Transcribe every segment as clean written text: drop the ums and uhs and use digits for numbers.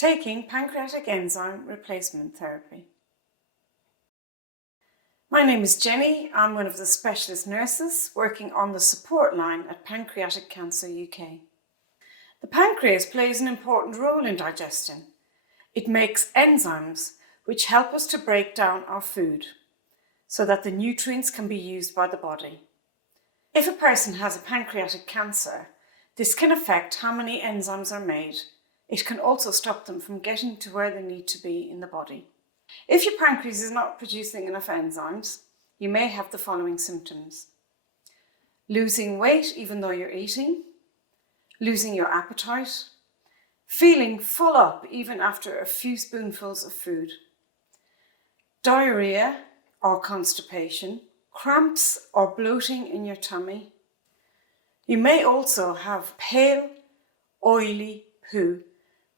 taking pancreatic enzyme replacement therapy. My name is Jeni. I'm one of the specialist nurses working on the support line at Pancreatic Cancer UK. The pancreas plays an important role in digestion. It makes enzymes which help us to break down our food so that the nutrients can be used by the body. If a person has a pancreatic cancer, this can affect how many enzymes are made. It can also stop them from getting to where they need to be in the body. If your pancreas is not producing enough enzymes, you may have the following symptoms: losing weight even though you're eating, losing your appetite, feeling full up even after a few spoonfuls of food, diarrhea or constipation, cramps or bloating in your tummy. You may also have pale, oily poo,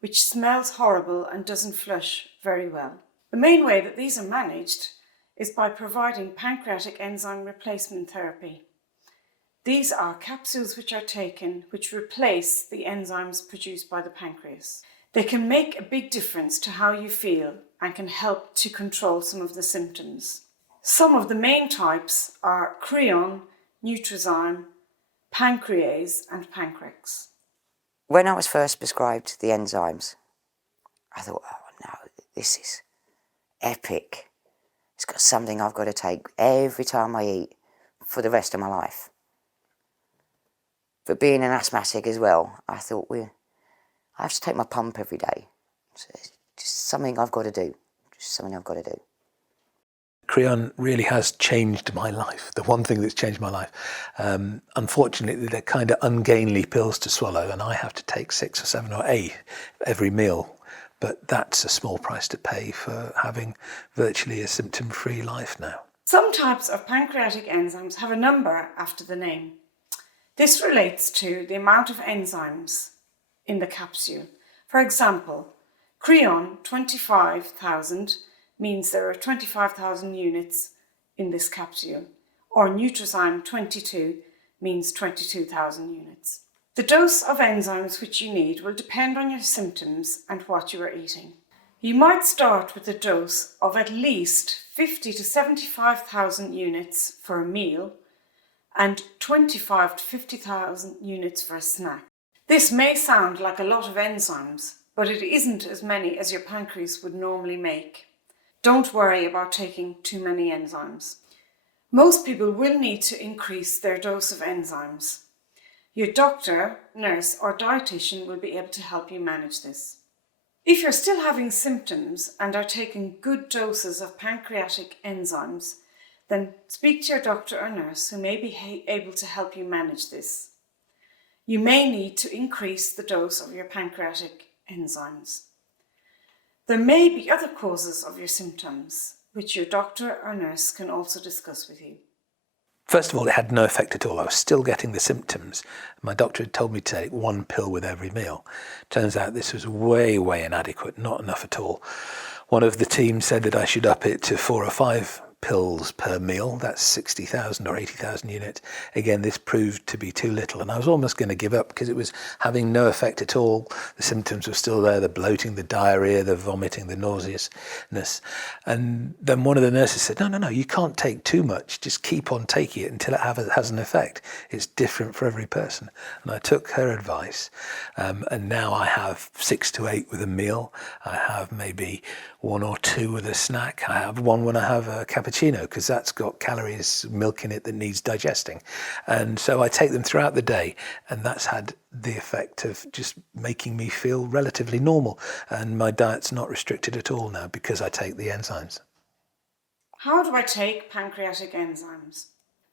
which smells horrible and doesn't flush very well. The main way that these are managed is by providing pancreatic enzyme replacement therapy. These are capsules which are taken which replace the enzymes produced by the pancreas. They can make a big difference to how you feel and can help to control some of the symptoms. Some of the main types are Creon, Nutrizyme, Pancrease and Pancrex. When I was first prescribed the enzymes, I thought, oh no, this is epic. It's got something I've got to take every time I eat for the rest of my life. But being an asthmatic as well, I thought, I have to take my pump every day. So it's just something I've got to do. Creon really has changed my life, the one thing that's changed my life. Unfortunately, they're kind of ungainly pills to swallow, and I have to take 6 or 7 or 8 every meal. But that's a small price to pay for having virtually a symptom-free life now. Some types of pancreatic enzymes have a number after the name. This relates to the amount of enzymes in the capsule. For example, Creon 25,000 means there are 25,000 units in this capsule, or Nutrizyme 22 means 22,000 units. The dose of enzymes which you need will depend on your symptoms and what you are eating. You might start with a dose of at least 50 to 75,000 units for a meal and 25 to 50,000 units for a snack. This may sound like a lot of enzymes, but it isn't as many as your pancreas would normally make. Don't worry about taking too many enzymes. Most people will need to increase their dose of enzymes. Your doctor, nurse or dietitian will be able to help you manage this. If you're still having symptoms and are taking good doses of pancreatic enzymes, then speak to your doctor or nurse who may be able to help you manage this. You may need to increase the dose of your pancreatic enzymes. There may be other causes of your symptoms, which your doctor or nurse can also discuss with you. First of all, it had no effect at all. I was still getting the symptoms. My doctor had told me to take 1 pill with every meal. Turns out this was way, way inadequate, not enough at all. One of the team said that I should up it to 4 or 5 pills per meal. That's 60,000 or 80,000 units. Again, this proved to be too little, and I was almost going to give up because it was having no effect at all. The symptoms were still there, the bloating, the diarrhea, the vomiting, the nauseousness. And then one of the nurses said, no, you can't take too much. Just keep on taking it until it has an effect. It's different for every person. And I took her advice, and now I have 6 to 8 with a meal. I have maybe 1 or 2 with a snack. I have one when I have a cappuccino, because that's got calories, milk in it that needs digesting. And so I take them throughout the day, and that's had the effect of just making me feel relatively normal. And my diet's not restricted at all now because I take the enzymes. How do I take pancreatic enzymes?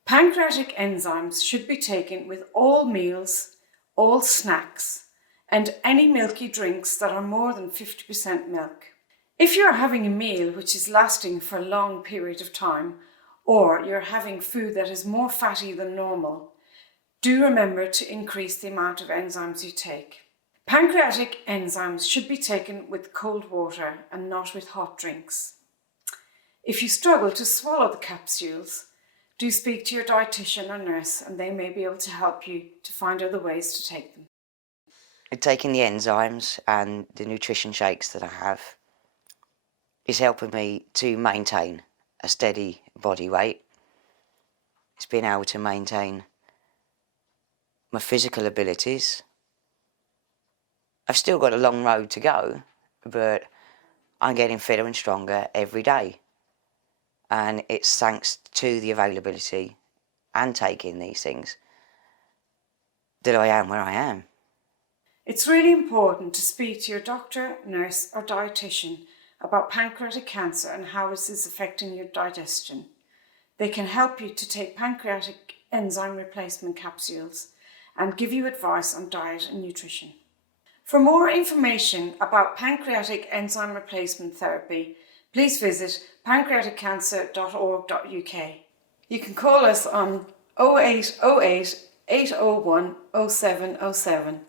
Pancreatic enzymes should be taken with all meals, all snacks, and any milky drinks that are more than 50% milk. If you're having a meal which is lasting for a long period of time, or you're having food that is more fatty than normal, do remember to increase the amount of enzymes you take. Pancreatic enzymes should be taken with cold water and not with hot drinks. If you struggle to swallow the capsules, do speak to your dietitian or nurse, and they may be able to help you to find other ways to take them. taking the enzymes and the nutrition shakes that I have is helping me to maintain a steady body weight. It's been able to maintain my physical abilities. I've still got a long road to go, but I'm getting fitter and stronger every day. And it's thanks to the availability and taking these things that I am where I am. It's really important to speak to your doctor, nurse or dietitian about pancreatic cancer and how it is affecting your digestion. They can help you to take pancreatic enzyme replacement capsules and give you advice on diet and nutrition. For more information about pancreatic enzyme replacement therapy, please visit pancreaticcancer.org.uk. You can call us on 0808 801 0707.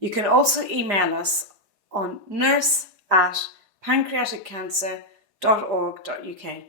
You can also email us on nurse@pancreaticcancer.org.uk.